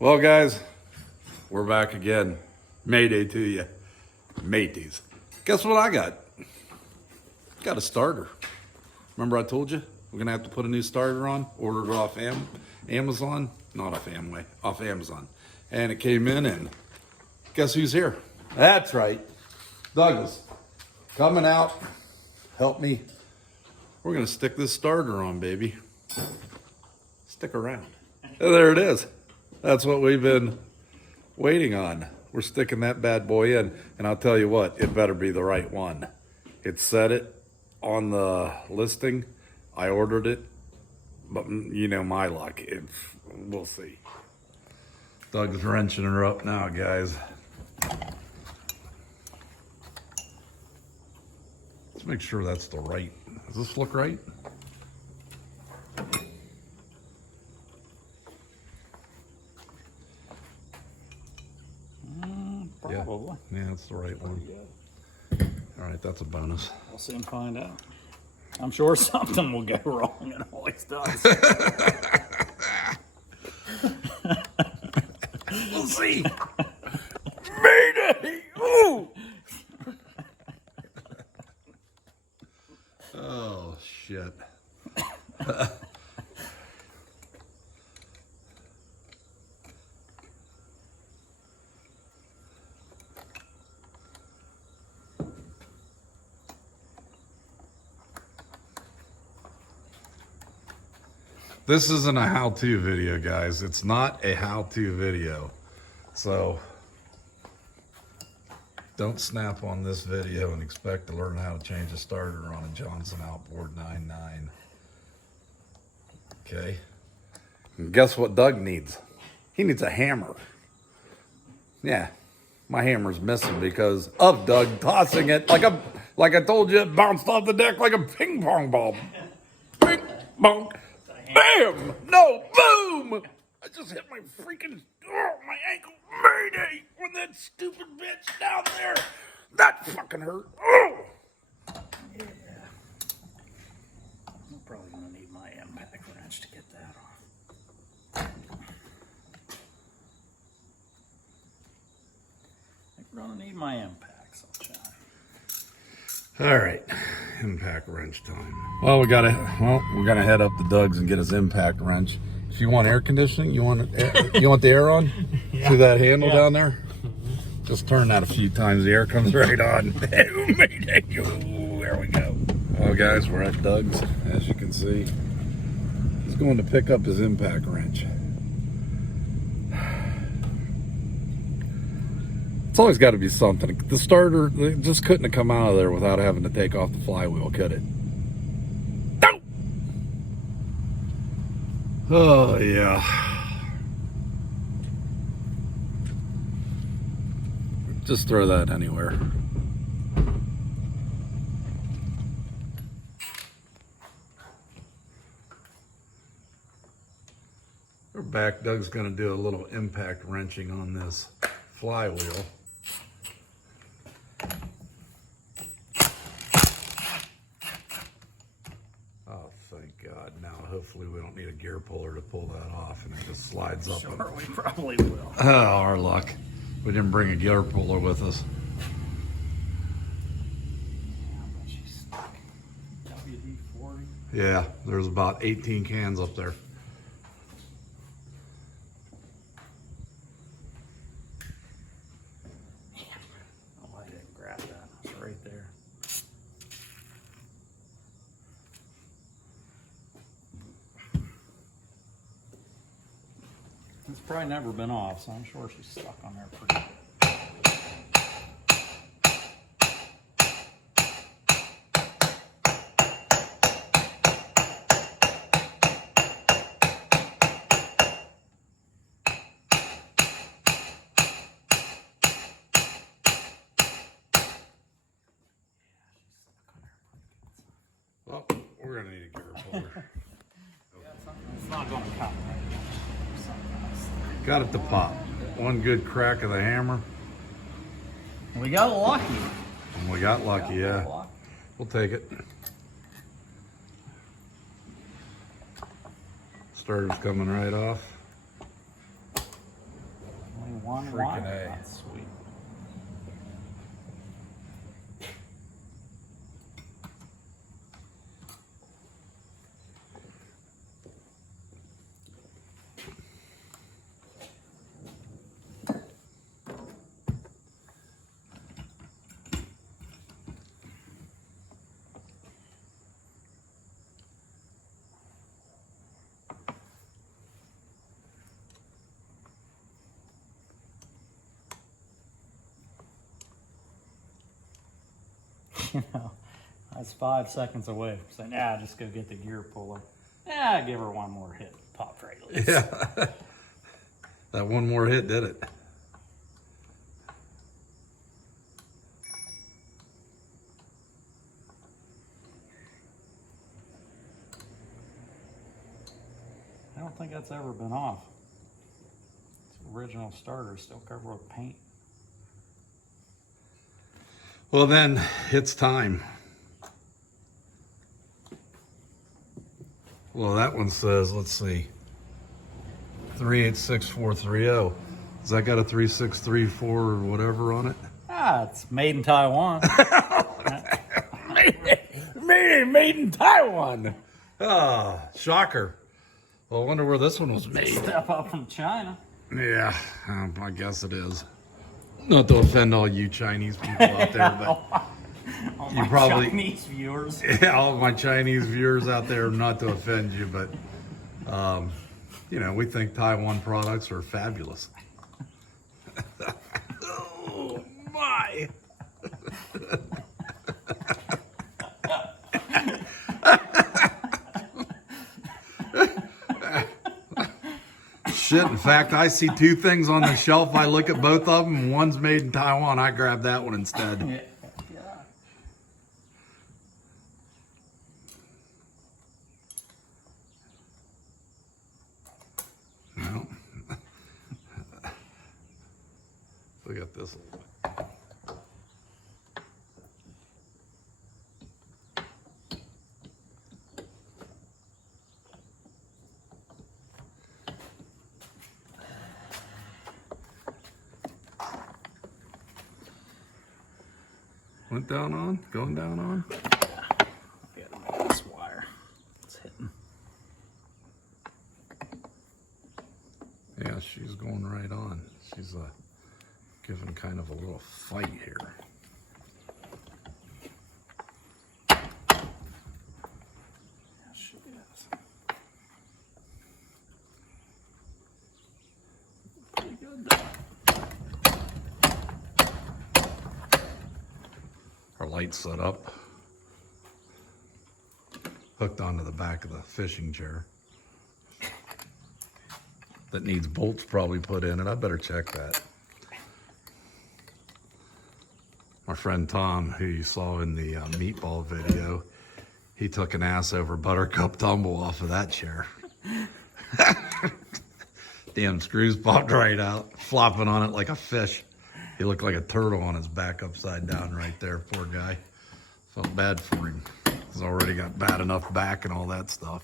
Well, guys, we're back again. Mayday to you. Mateys. Guess what I got? Got a starter. Remember I told you we're going to have to put a new starter on? Ordered it off Amazon. Not off Amway. Off Amazon. And it came in and guess who's here? That's right. Douglas. Coming out. Help me. We're going to stick this starter on, baby. Stick around. There it is. That's what we've been waiting on. We're sticking that bad boy in, and I'll tell you what, it better be the right one. It said it on the listing. I ordered it, but you know my luck. We'll see. Doug's wrenching her up now, guys. Let's make sure that's the right. Does this look right? Probably. Yeah, that's the right one. All right, that's a bonus. We'll soon find out. I'm sure something will go wrong. It always does. We'll see. Mayday! Ooh! Oh, shit. This isn't a how-to video, guys. It's not a how-to video. So don't snap on this video and expect to learn how to change a starter on a Johnson outboard 9.9. Okay. And guess what Doug needs? He needs a hammer. Yeah, my hammer's missing because of Doug tossing it like I told you, it bounced off the deck like a ping pong ball. Ping pong. Bam! No, boom! I just hit my freaking, my ankle. Mayday! With that stupid bitch down there. That fucking hurt. Oh! Yeah. I'm probably going to need my impact wrench to get that off. I think we're going to need my impacts. All right, impact wrench time. Well, we're gonna head up to Doug's and get his impact wrench. If you want air conditioning, you want the air on? Yeah. See that handle down there? Just turn that a few times, the air comes right on. Mayday! There we go. Well, guys, we're at Doug's, as you can see. He's going to pick up his impact wrench. It's always got to be something. The starter just couldn't have come out of there without having to take off the flywheel, could it? No! Oh, yeah. Just throw that anywhere. We're back. Doug's going to do a little impact wrenching on this flywheel. Oh, thank God. Now, hopefully we don't need a gear puller to pull that off and it just slides up. Sure, we probably will. Oh, our luck. We didn't bring a gear puller with us. Yeah, she's stuck. WD-40. Yeah, there's about 18 cans up there. Oh, I didn't grab that. It's right there. It's probably never been off, so I'm sure she's stuck on there pretty good. Well, we're gonna need a gear puller. It's not going to come right. Got it to pop. One good crack of the hammer. We got lucky. And we got lucky, yeah. We'll take it. Starter's coming right off. One Freaking wire. A. That's sweet. You know, that's 5 seconds away from saying, yeah, just go get the gear puller. Yeah, give her one more hit. Popped right loose. Yeah. That one more hit did it. I don't think that's ever been off. Its original starter is still covered with paint. Well, then it's time. Well, that one says, let's see, 386430. Has that got a 3634 or whatever on it? Ah, it's made in Taiwan. Made in Taiwan. Ah, shocker. Well, I wonder where this one was made. Step up from China. Yeah, I guess it is. Not to offend all you Chinese people out there, but All you my probably Chinese viewers. yeah, all of my Chinese viewers out there, not to offend you, but you know, we think Taiwan products are fabulous. Oh my! Shit, in fact, I see two things on the shelf. I look at both of them, and one's made in Taiwan. I grab that one instead. Yeah. No. Look at this. Went down on? Going down on? Yeah, gotta make this wire. It's hitting. Yeah, she's going right on. She's giving kind of a little fight here. Yeah, she is. Pretty good though. Our light's set up. Hooked onto the back of the fishing chair. That needs bolts probably put in it. I better check that. My friend Tom, who you saw in the meatball video, he took an ass over buttercup tumble off of that chair. Damn screws popped right out, flopping on it like a fish. He looked like a turtle on his back upside down right there, poor guy. Felt bad for him. He's already got bad enough back and all that stuff.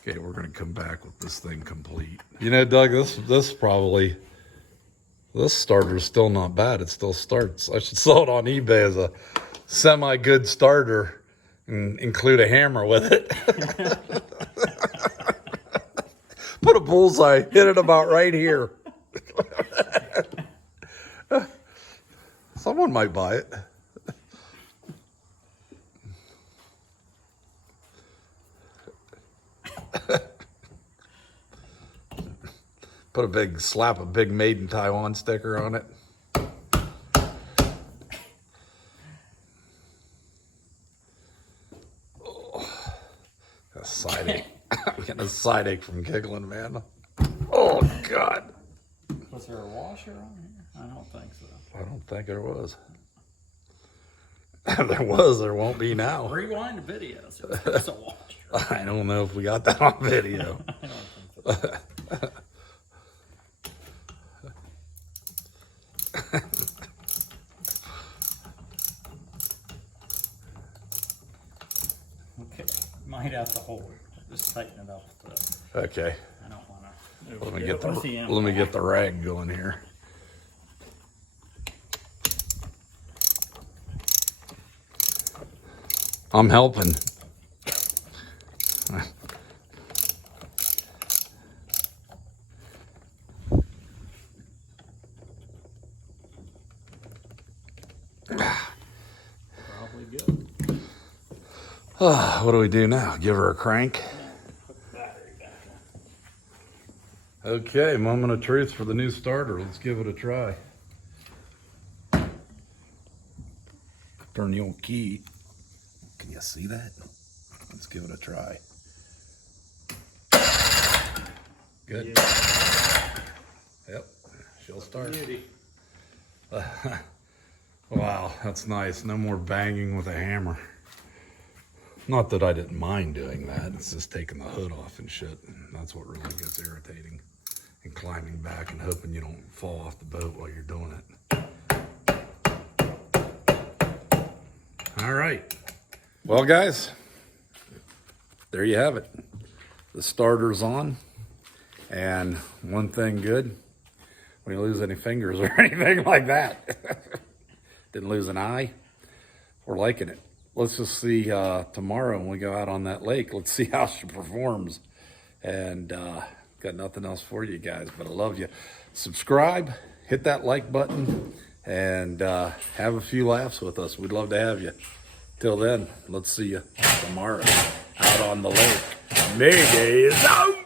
Okay, we're gonna come back with this thing complete. You know, Doug, this starter's still not bad. It still starts. I should sell it on eBay as a semi-good starter and include a hammer with it. Put a bullseye, hit it about right here. Someone might buy it. Slap a big Made in Taiwan sticker on it. Oh, a side ache. I'm getting a side ache from giggling, man. Oh, God. Was there a washer on here? I don't think so. I don't think there was. If there was, there won't be now. Rewind the video. So there's a washer. I don't know if we got that on video. I don't think so. might have to hold it. Just tighten it up. Okay. I don't want to. Let me get the rag going here. I'm helping. Probably good. What do we do now? Give her a crank? Put the battery back in. Okay, moment of truth for the new starter. Let's give it a try. Turn the old key. Can you see that? Let's give it a try. Good. Yep, she'll start. Beauty. Wow, that's nice. No more banging with a hammer. Not that I didn't mind doing that. It's just taking the hood off and shit. And that's what really gets irritating. And climbing back and hoping you don't fall off the boat while you're doing it. All right. Well, guys, there you have it. The starter's on. And one thing good, we didn't lose any fingers or anything like that. Didn't lose an eye. We're liking it. Let's just see tomorrow when we go out on that lake. Let's see how she performs. And got nothing else for you guys, but I love you. Subscribe, hit that like button, and have a few laughs with us. We'd love to have you. Till then, let's see you tomorrow out on the lake. Mayday is out!